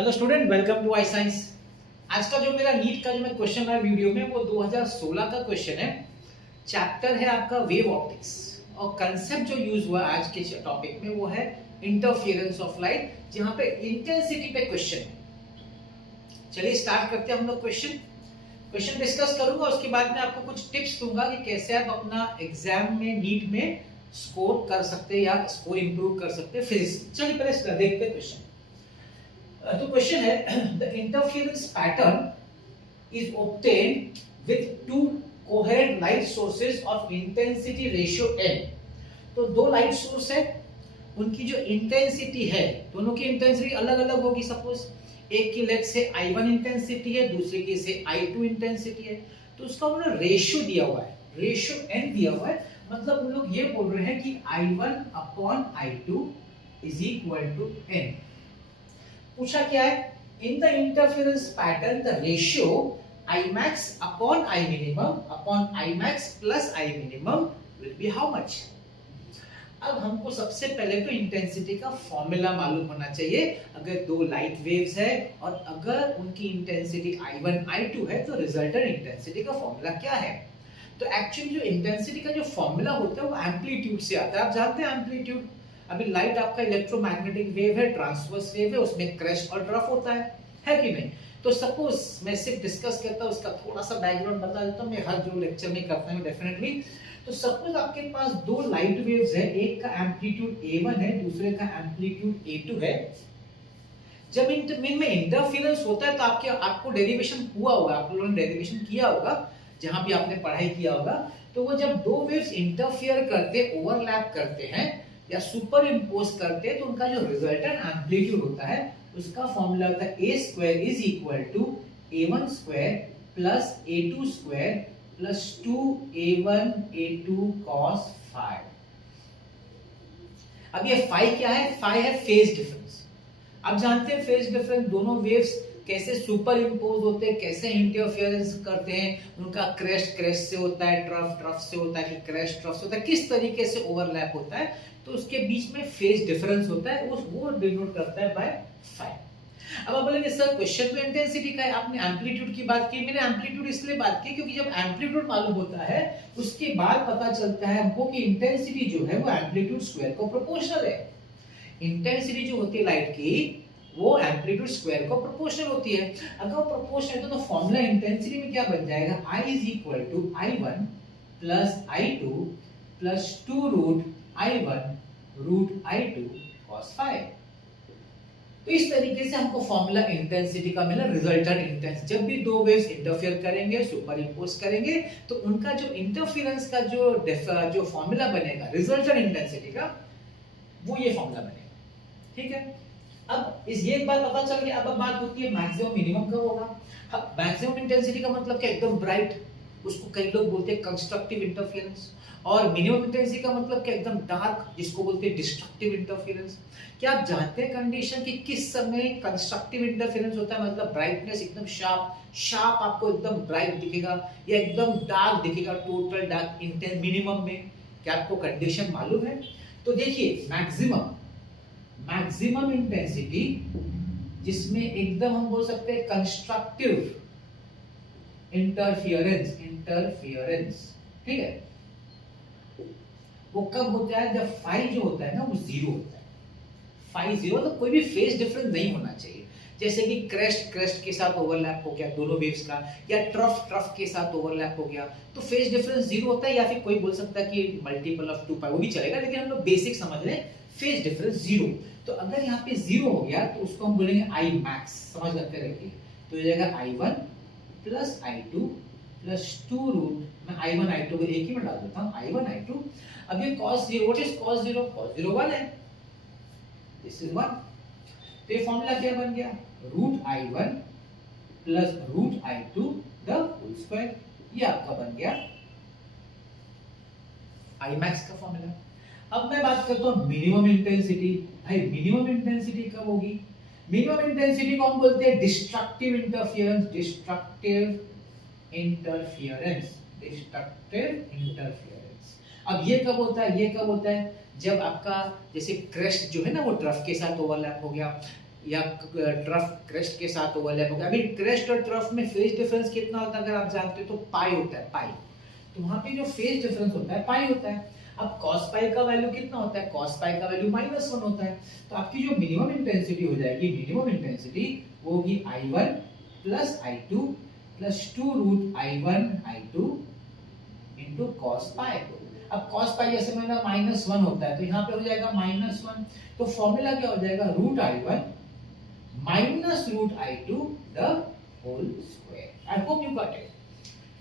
Hello student, welcome to I science. आज का जो मेरा नीट का जो मैं क्वेश्चन है वीडियो में वो 2016 का क्वेश्चन है। चैप्टर है आपका वेव ऑप्टिक्स और कंसेप्ट जो यूज हुआ आज के टॉपिक में वो है इंटरफियरेंस ऑफ लाइट, जहां पे इंटेंसिटी पे क्वेश्चन है। चलिए स्टार्ट करते हैं हम लोग। क्वेश्चन डिस्कस करूंगा, उसके बाद में आपको कुछ टिप्स दूंगा कि कैसे आप अपना एग्जाम में नीट में स्कोर कर सकते हैं या स्कोर इंप्रूव कर सकते हैं फिजिक्स। चलिए पहले देखते हैं क्वेश्चन। तो क्वेश्चन है the interference pattern is obtained with two coherent light sources of intensity ratio n। तो दो लाइट सोर्स है, उनकी जो इंटेंसिटी है, दोनों की इंटेंसिटी अलग अलग होगी। सपोज एक की लेट से I1 इंटेंसिटी है, दूसरे की से I2 इंटेंसिटी है, तो उसका उन्होंने रेशियो दिया हुआ है, रेशियो n दिया हुआ है। मतलब उन लोग ये बोल रहे हैं कि I1 upon I2 is equal to n। पूछा क्या है, in the interference pattern the ratio Imax upon I minimum upon Imax plus I minimum will be how much. अब हमको सबसे पहले तो इंटेंसिटी का फॉर्मूला मालूम होना चाहिए। अगर दो लाइट वेव्स है और अगर उनकी इंटेंसिटी I1 I2 है तो रिजल्टेंट इंटेंसिटी का फॉर्मूला क्या है। तो एक्चुअली जो इंटेंसिटी का जो फॉर्मूला होता है वो एम्पलीट्यूड से आता है। आप जानते हैं एम्पलीट्यूड, अभी लाइट आपका इलेक्ट्रोमैग्नेटिक वेव है, ट्रांसवर्स वेव है, उसमें क्रैश और ड्रॉप होता है कि नहीं। तो सपोज मैं सिर्फ डिस्कस करता हूं, उसका थोड़ा सा बैकग्राउंड बता देता हूं, मैं हर जो लेक्चर में करता हूं डेफिनेटली। तो सपोज आपके पास दो लाइट वेव्स है, एक का एम्पलीट्यूड A1 है, दूसरे का एम्पलीट्यूड A2 है। जब इनमें इंटरफेरेंस होता है तो आपको डेरिवेशन हुआ होगा, आप लोगों ने डेरिवेशन किया होगा जहां भी आपने पढ़ाई किया होगा। तो वो जब दो वेव्स इंटरफियर करते, ओवरलैप करते हैं या सुपर इम्पोज करते हैं, तो उनका जो रिजल्टेंट एम्पलीट्यूड होता है उसका फॉर्मूला होता है a square is equal to a1 square plus a2 square plus 2a1 a2 cos phi। अब ये phi क्या है? phi है फेज डिफरेंस। आप जानते हैं फेज डिफरेंस, दोनों वेव्स कैसे सुपर इम्पोज होते हैं, कैसे इंटरफेरेंस करते हैं, उनका क्रैश से होता है, ट्रफ से होता है, कि क्रैश ट्रफ से होता है, किस तरीके से ओवरलैप होता है, तो उसके बीच में फेज डिफरेंस होता है, वो डिनोट करता है बाय फाई। अब आप बोलेंगे सर क्वेश्चन तो इंटेंसिटी का है, आपने एम्पलीट्यूड की बात की। मैंने एम्पलीट्यूड इसलिए बात की क्योंकि जब एम्पलीट्यूड मालूम होता है उसके बाद पता चलता है हमको कि इंटेंसिटी जो है वो एम्पलीट्यूड स्क्वायर को प्रोपोर्शनल है। इंटेंसिटी जो होती है लाइट की वो एम्पलीट्यूड स्क्वायर को प्रोपोर्शनल होती है। अगर वो प्रोपोर्शनल है तो फॉर्मूला इंटेंसिटी में क्या बन जाएगा, I is equal to I1 plus I2 plus 2 root I1 root I2 cos phi। तो इस तरीके से हमको फॉर्मूला इंटेंसिटी का मिला, रिजल्टेंट इंटेंस। जब भी दो वेव्स इंटरफेयर करेंगे, सुपर इम्पोज करेंगे, तो उनका जो इंटरफेरेंस का जो फॉर्मूला बनेगा रिजल्टेंट इंटेंसिटी का, वो ये फॉर्मूला बनेगा। ठीक है, अब ये एक बात पता चल गया। अब बात होती है मैक्सिमम मिनिमम कब होगा। अब मैक्सिमम इंटेंसिटी का मतलब क्या, एकदम ब्राइट, उसको कई लोग बोलते हैं कंस्ट्रक्टिव इंटरफेरेंस। और मिनिमम इंटेंसिटी का मतलब क्या, एकदम डार्क, जिसको बोलते हैं डिस्ट्रक्टिव इंटरफेरेंस। क्या आप जानते हैं कंडीशन कि किस समय कंस्ट्रक्टिव इंटरफेरेंस होता है, मतलब ब्राइटनेस एकदम शार्प आपको एकदम ब्राइट दिखेगा या एकदम डार्क दिखेगा, टोटल डार्क इंटेंस मिनिमम में। क्या आपको कंडीशन मालूम है? तो देखिए मैक्सिमम इंटेंसिटी जिसमें एकदम हम बोल सकते हैं कंस्ट्रक्टिव इंटरफियरेंस, ठीक है, वो कब होता है, जब फाई जो होता है ना वो जीरो होता है। फाई जीरो तो कोई भी फेज डिफरेंस नहीं होना चाहिए। जैसे कि क्रेस्ट के साथ ओवरलैप हो गया दोनों वेव्स का, या ट्रफ के साथ ओवरलैप हो गया, तो फेज डिफरेंस जीरो होता है। या फिर कोई बोल सकता है कि मल्टीपल ऑफ 2 पाई, वो भी चलेगा, लेकिन हम लोग बेसिक समझ लें, फेज डिफरेंस जीरो। तो अगर यहाँ पे जीरो हो गया तो उसको हम बोलेंगे आई मैक्स, समझ करके रखिए। तो ये जाएगा I1 plus I2 plus 2 root, मैं I1 I2 को एक ही में डाल देता हूँ, I1 I2। अब ये cos 0, what is cos 0? cos 0 1 है, दिस इज 1। तो ये फॉर्मूला क्या बन गया, root I1 plus root I2 the whole square. ये आपका बन गया I मैक्स का फॉर्मूला। अब मैं बात करता हूं मिनिमम इंटेंसिटी। भाई मिनिमम इंटेंसिटी कब होगी? मिनिमम इंटेंसिटी को हम बोलते हैं डिस्ट्रक्टिव इंटरफियरेंस। अब ये कब होता है, जब आपका जैसे क्रेस्ट जो है ना वो ट्रफ के साथ ओवरलैप हो गया, या ट्रफ क्रेस्ट के साथ ओवरलैप हो गया। अभी क्रेस्ट और ट्रफ में फेज डिफरेंस कितना होता है अगर आप जानते हो तो पाई होता है, पाई। तो वहां पे जो फेज डिफरेंस होता है पाई होता है। अब cos पाई का वैल्यू कितना होता है, cos पाई का वैल्यू -1 होता है। तो आपकी जो मिनिमम इंटेंसिटी हो जाएगी, मिनिमम इंटेंसिटी वो होगी I1 plus I2 plus 2 root I1 I2 into cos pi. अब cos पाई जैसे मैंने -1 होता है तो यहाँ पे हो जाएगा -1। तो फॉर्मूला क्या हो जाएगा, root I1 minus root I2 the whole square. I hope you got it.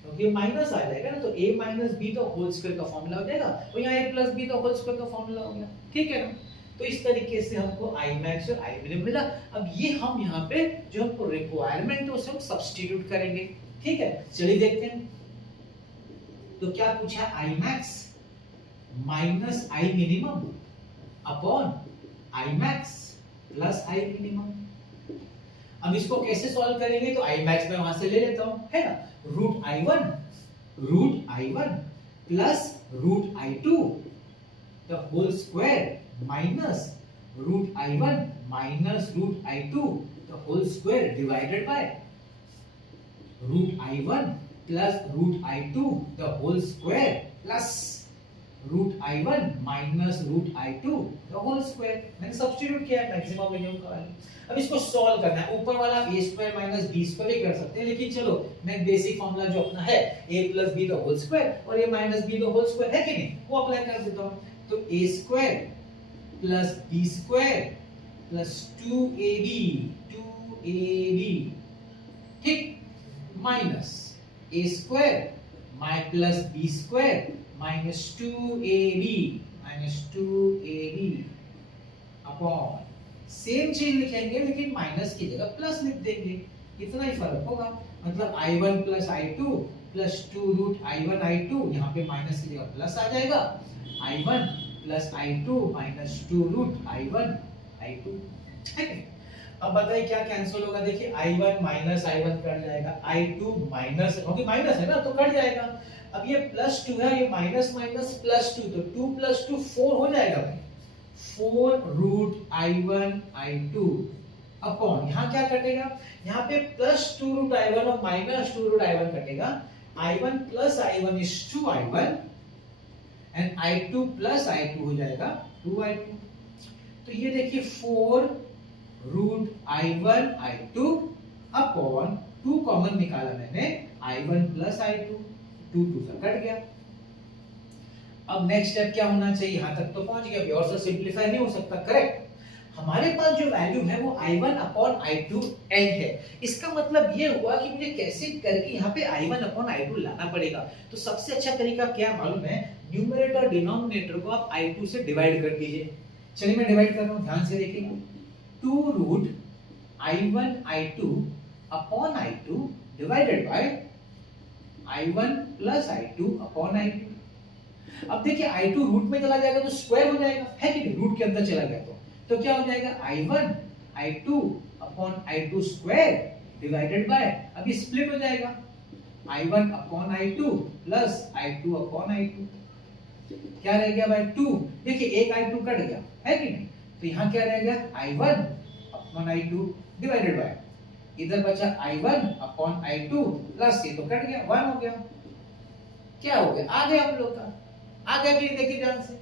क्योंकि माइनस आ जाएगा ना तो a minus b the whole square का फॉर्मूला हो जाएगा और यहाँ a plus b the whole square का फॉर्मूला हो गया। ठीक है ना। तो इस तरीके से हमको I max और I min मिला। अब ये हम यहाँ पे जो हमको रिक्वायरमेंट है उसे हम सब्स्टिट्यूट करेंगे। ठीक है, चलिए देखते हैं। तो क्या पूछा, I max minus I minimum upon I max plus I minimum। अब इसको कैसे सॉल्व करेंगे, तो I max में वहां से ले लेता हूं, है ना। Root I1 plus root I2 the whole square minus root I1 minus root I2 the whole square divided by root I1 plus root I2 the whole square plus root I1 minus root I2 the whole square. मैंने substitute किया है maximum minimum का value. अब इसको solve करना है। ऊपर वाला a square minus b square भी कर सकते हैं, लेकिन चलो मैं बेसिक फार्मूला जो अपना है a plus b the whole square और a minus b the whole square है कि नहीं, वो अप्लाई कर देता हूं। तो a square plus b square plus 2ab ठीक, minus a square plus b square minus 2ab upon same चीज लिखेंगे लेकिन माइनस की जगह प्लस लिख देंगे, इतना ही फर्क होगा। मतलब I1 plus I2 plus 2 root I1 I2, यहाँ पे माइनस की जगह प्लस आ जाएगा। I1 plus I2 minus 2 root I1 I2। ठीक है, अब बताइए क्या कैंसिल होगा। देखिए I1 माइनस I1 कट जाएगा, I2 माइनस, क्योंकि माइनस है ना तो कट जाएगा। अब ये प्लस 2 है, ये माइनस माइनस प्लस 2, तो 2 प्लस 2 4 हो जाएगा भाई। 4 रूट I1 I2 अपॉन यहाँ क्या कटेगा, यहाँ पे प्लस 2 रूट I1 और माइनस 2 रूट I1 कटेगा। I1 plus I1 is 2I1 and I2 plus I2 हो जाएगा 2I2। तो ये देखिए 4 root I1 I2 upon 2 common निकाला मैंने, I1 प्लस I2, 2 से कट गया। अब नेक्स्ट स्टेप क्या होना चाहिए, यहां तक तो पहुंच गया, और से सिंपलीफाई नहीं हो सकता, करेक्ट। हमारे पास जो वैल्यू है वो I1 अपॉन I2 n है। इसका मतलब ये हुआ कि मुझे कैसे करके यहाँ पे I1 अपॉन I2 लाना पड़ेगा। तो सबसे अच्छा तरीका क्या मालूम है, न्यूमरेटर और डिनोमिनेटर को आप I2 से डिवाइड कर दीजिए। चलिए मैं डिवाइड कर रहा हूँ, ध्यान से देखिएगा। 2 root I1 I2 upon I2 divided by I1 plus I2 upon I2। अब देखिए I2 रूट में चला जाएगा तो स्क्वायर हो जाएगा, है कि नहीं, रूट के अंदर चला गया तो क्या हो जाएगा, I1 I2 upon I2 square divided bye, अभी स्प्लिट हो जाएगा, I1 upon I2 plus I2 upon I2। क्या रह गया भाई 2, देखिए एक I2 कट गया, है कि नहीं, तो यहाँ क्या रह गया I1 upon I2 divided bye, इधर बचा I1 अपॉन I2 प्लस ये तो कट गया, 1 हो गया। क्या हो गया, आ गया हम लोग का, आ गया। फिर देखिए ध्यान से,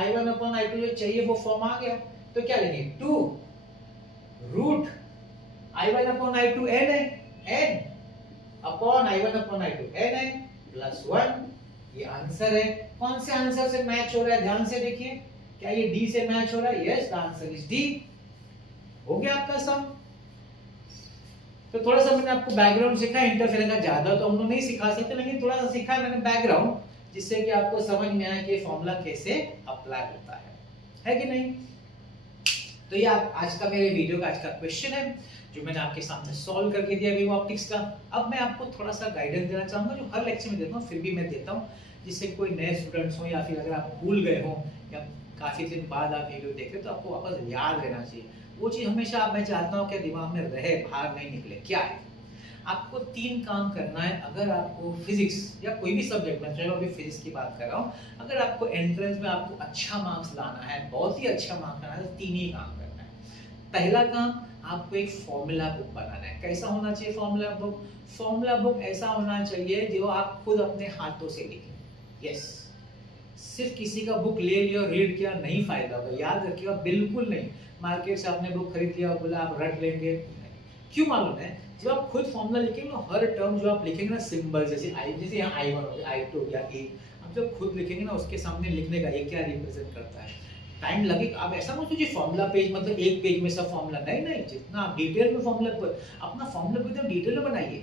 I1 अपॉन I2 जो चाहिए वो फॉर्म आ गया। तो क्या लेंगे, 2 root I1 upon I2 n है, n upon I1 upon I2 n है प्लस 1। ये आंसर है। कौन से आंसर से मैच हो रहा है, ध्यान से देखिए, क्या ये डी से मैच हो रहा है, yes, the answer is D. हो गया आपका सम। तो थोड़ा सा मैंने आपको बैकग्राउंड सिखाया, इंटरफेरेंस का ज्यादा तो हम लोग नहीं सिखा सकते, लेकिन थोड़ा सा सिखाया मैंने बैकग्राउंड, जिससे कि आपको समझ में आए कि फॉर्मूला कैसे अप्लाई होता है कि नहीं। तो ये आज का मेरे वीडियो का आज का क्वेश्चन है जो मैंने आपके सामने सॉल्व करके दिया वेव ऑप्टिक्स का। अब मैं आपको थोड़ा सा गाइडेंस देना चाहूंगा, जो हर लेक्चर में देता हूँ फिर भी मैं देता हूँ, जिससे कोई नए स्टूडेंट्स हो या फिर अगर आप भूल गए हो या काफी दिन बाद आप वीडियो देख रहे हो तो आपको वापस याद रहना चाहिए। वो चीज हमेशा मैं चाहता हूँ कि दिमाग में रहे, बाहर नहीं निकले। क्या है, आपको 3 काम करना है। अगर आपको फिजिक्स या कोई भी सब्जेक्ट में, चलो अभी फिजिक्स की बात कर रहा हूँ, अगर आपको एंट्रेंस में आपको अच्छा मार्क्स लाना है, बहुत ही अच्छा मार्क्स लाना है, तो 3 ही काम करना है। पहला काम, आपको एक फॉर्मूला बुक बनाना है। कैसा होना चाहिए फॉर्मूला बुक? फॉर्मूला बुक ऐसा होना चाहिए जो आप खुद अपने हाथों से लिखें। यस, सिर्फ किसी का बुक ले लिया और रीड किया नहीं फायदा होगा, याद रखिएगा, बिल्कुल नहीं। मार्केट से आपने बुक खरीद लिया और बोला आप रट लेंगे, क्यों मालूम है? जब आप खुद फॉर्मूला लिखेंगे ना, हर टर्म जो आप लिखेंगे ना सिंबल, जैसे आई, जैसे यहाँ I1 हो गया, I2 हो गया, A, आप जब खुद लिखेंगे ना उसके सामने लिखने का ये क्या रिप्रेजेंट करता है, टाइम लगेगा। आप ऐसा मत सोचिए फॉर्मूला पेज मतलब एक पेज में सब फॉर्मूला, नहीं नहीं, जितना आप डिटेल में फॉर्मूला अपना फॉर्मूला को एकदम डिटेल में बनाइए।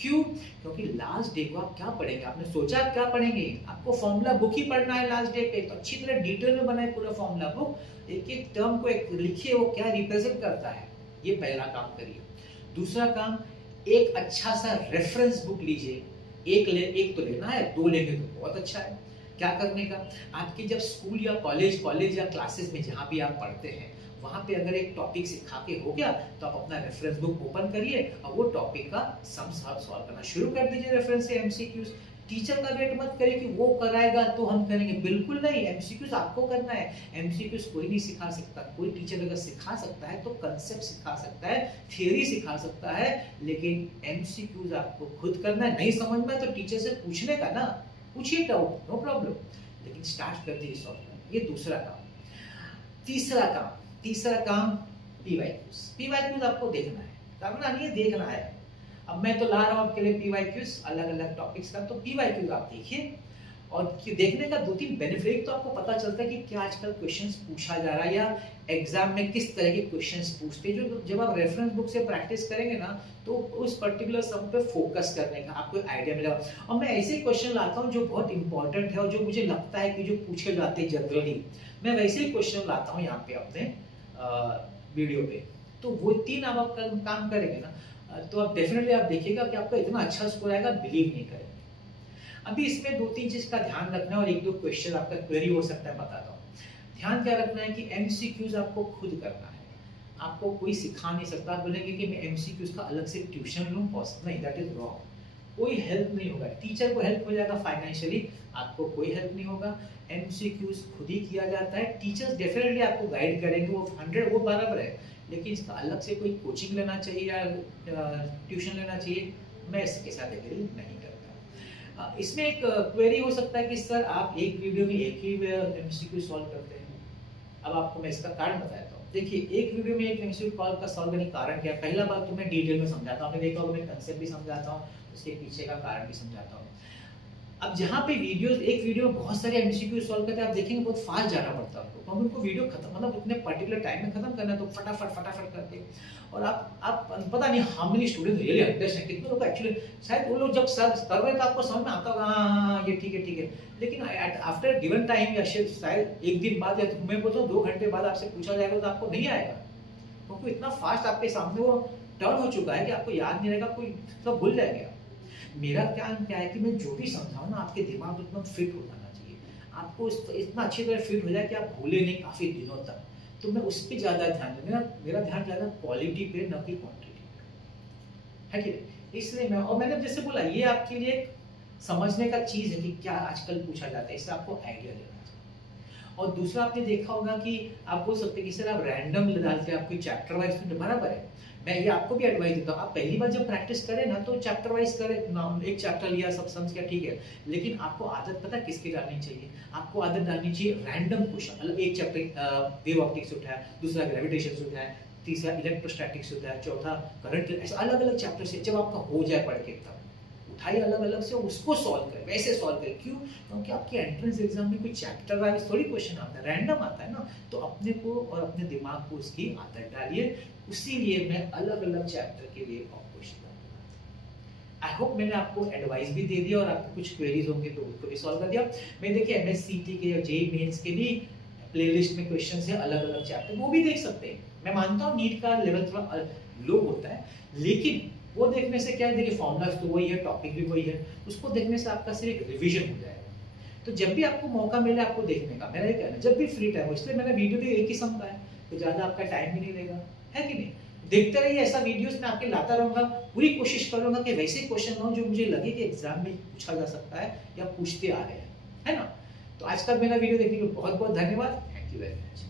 क्यों? क्योंकि लास्ट डे को आप क्या पढ़ेंगे? आपने सोचा आप क्या पढ़ेंगे? आपको फॉर्मूला बुक ही पढ़ना है लास्ट डे पे, तो अच्छी तरह डिटेल में बनाए पूरा फॉर्मूला बुक, एक एक टर्म को एक लिखिए वो क्या रिप्रेजेंट करता है, ये पहला काम करिए। दूसरा काम, एक अच्छा सा रेफरेंस बुक लीजिए। एक तो लेना है, 2 लेंगे तो बहुत अच्छा है। क्या करने का? आपके जब स्कूल या कॉलेज या क्लासेस में जहाँ भी आप पढ़ते हैं वहाँ पे अगर एक टॉपिक सिखा के हो गया तो आप अपना रेफरेंस बुक ओपन करिए और वो टॉपिक का सम सॉल्व करना शुरू कर दीजिए रेफरेंस से एमसीक्यूज। टीचर का वेट मत करिए कि वो कराएगा तो हम करेंगे, बिल्कुल नहीं, एमसीक्यूज आपको करना है। एमसीक्यूज कोई नहीं सिखा सकता, कोई टीचर अगर सिखा सकता है तो कंसेप्ट सिखा सकता है, थियरी सिखा सकता है, लेकिन एमसीक्यूज आपको खुद करना है। नहीं समझ में तो टीचर से पूछने का ना, पूछिए डाउट, नो प्रॉब्लम, लेकिन स्टार्ट कर दीजिए सॉल्व करना। ये दूसरा काम। तीसरा काम पीवाईक्यूज आपको देखना है, करना नहीं है, देखना है। अब मैं तो ला रहा हूँ आपके लिए पीवाईक्यूज अलग अलग टॉपिक्स का, तो पीवाईक्यूज आप देखिए और देखने का 2-3 बेनिफिट, तो आपको पता चलता है कि क्या आजकल क्वेश्चंस पूछा जा रहा है या एग्जाम में किस तरह के क्वेश्चंस पूछते हैं। जो जब आप रेफरेंस बुक से प्रैक्टिस करेंगे ना तो उस पर्टिकुलर सम पे फोकस करने का आपको आइडिया मिलेगा। और मैं ऐसे क्वेश्चन लाता हूँ जो बहुत इंपॉर्टेंट है और जो मुझे लगता है कि जो पूछे जाते हैं जनरली, मैं वैसे ही क्वेश्चन लाता हूँ यहाँ पे अपने वीडियो पे। तो वो 3 आप काम करेंगे ना तो आप डेफिनेटली आप देखिएगा कि आपका इतना अच्छा स्कोर आएगा, बिलीव नहीं करेंगे। अभी इसमें 2-3 चीज का ध्यान रखना है और 1-2 क्वेश्चन आपका क्वेरी हो सकता है, बताता हूँ। ध्यान क्या रखना है कि एमसीक्यूज आपको खुद करना है, आपको कोई सिखा नहीं सकता। आप बोलेंगे कि मैं एमसीक्यूज का अलग से ट्यूशन लूँ, नहीं, दैट इज रॉन्ग। कोई हेल्प नहीं होगा, टीचर को हेल्प हो जाएगा फाइनेंशियली, आपको कोई हेल्प नहीं होगा। एमसीक्यूज खुद ही किया जाता है, टीचर्स डेफिनेटली आपको गाइड करेंगे, वो 100 वो बराबर है, लेकिन इसका अलग से कोई कोचिंग लेना चाहिए या ट्यूशन लेना चाहिए, मैं इसके साथ एग्री नहीं करता। इसमें एक क्वेरी हो सकता है कि सर आप एक वीडियो में एक ही एमसीक्यू सॉल्व करते हैं। अब आपको मैं इसका कारण बताता हूँ। देखिए, एक वीडियो में एक एमसीक्यू कॉल का सॉल्व करने का कारण क्या है? पहला बात तो मैं डिटेल में समझाता हूँ, आपने देखा होगा मैं कंसेप्ट भी समझाता हूँ, उसके पीछे का कारण भी समझाता हूँ। अब जहाँ पे एक वीडियो में बहुत सारे एमसीक्यू सॉल्व करते हैं, आप देखेंगे बहुत फास्ट जाना पड़ता है आपको, क्योंकि उनको वीडियो खत्म मतलब उतने पर्टिकुलर टाइम में खत्म करना है, तो फटाफट करते हैं। और आप पता नहीं how many student really understand, कितने लोग एक्चुअली शायद वो लोग जब सर कर रहे तो आपको समझ में आता होगा, हाँ ये ठीक है, लेकिन आफ्टर गिवन टाइम या शायद एक दिन बाद या मैं बोलता हूँ 2 घंटे बाद आपसे पूछा जाएगा तो आपको नहीं आएगा, क्योंकि इतना फास्ट आपके सामने वो टर्न हो चुका है कि आपको याद नहीं रहेगा, कोई सब भूल जाएगा। मेरा क्या है कि मैं जो भी समझाऊं ना आपके दिमाग में एकदम फिट हो जाना चाहिए, आपको इतना अच्छी तरह फिट हो जाए कि आप भूले नहीं काफी दिनों तक। तो मैं उस पर ज्यादा ध्यान दूंगा, मेरा ध्यान ज्यादा क्वालिटी पे न कि क्वांटिटी पे, है कि नहीं? इसलिए मैंने जैसे बोला ये आपके लिए समझने का चीज है कि क्या आजकल पूछा जाता है, इससे आपको आइडिया लेना चाहिए। और दूसरा आपने देखा होगा कि आप बोल सकते हैं कि सर आप रैंडम डालते हैं, आपकी चैप्टर वाइज तो बराबर है, मैं ये आपको भी एडवाइस देता हूँ, आप पहली बार जब प्रैक्टिस करें ना तो चैप्टर वाइज करें, एक चैप्टर लिया सब समझ गया ठीक है, लेकिन आपको आदत पता किसकी डालनी चाहिए? आपको आदत डालनी चाहिए रैंडम क्वेश्चन, मतलब एक चैप्टर वेव ऑप्टिक्स से उठाया, दूसरा ग्रेविटेशन से उठाया, तीसरा इलेक्ट्रोस्टैटिक्स से उठाया, चौथा करंट, ऐसे अलग अलग चैप्टर से जब आपका हो जाए पढ़ के तब उठाइए अलग अलग से, उसको सॉल्व करें, वैसे सॉल्व करें। क्यों? क्योंकि आपके एंट्रेंस एग्जाम में कोई चैप्टर वाइज थोड़ी क्वेश्चन आता है, रैंडम आता है ना, तो अपने को और अपने दिमाग को उसकी आदत डालिए। उसीलिए मैं अलग अलग चैप्टर के लिए क्वेश्चन बनाता हूं। आई होप मैंने आपको एडवाइस भी दे दिया और आपको कुछ क्वेरीज होंगे तो उसको भी सॉल्व कर दिया। मैं देखिए एमएससीटी के या जेईई मेंस के भी प्लेलिस्ट में क्वेश्चंस है अलग अलग चैप्टर, वो भी देख सकते हैं। मैं मानता हूँ नीट का लेवल थोड़ा लो होता है, लेकिन वो देखने से क्या है, देखिए फॉर्मूलाज तो वही है, टॉपिक भी वही है, उसको देखने से आपका सिर्फ एक रिवीजन हो जाएगा। तो जब भी आपको मौका मिले आपको देखने का, मेरा ये कहना है जब भी फ्री टाइम हो, इसलिए मैंने वीडियो भी एक किस्म का है तो ज्यादा आपका टाइम भी नहीं लेगा, है कि नहीं? देखते रहिए ऐसा वीडियोस में आपके लाता रहूंगा, पूरी कोशिश करूंगा कि वैसे क्वेश्चन हो जो मुझे लगे कि एग्जाम में पूछा जा सकता है या पूछते आ रहे हैं, है ना? तो आज का मेरा वीडियो देखने के लिए बहुत बहुत धन्यवाद, थैंक यू वेरी मच।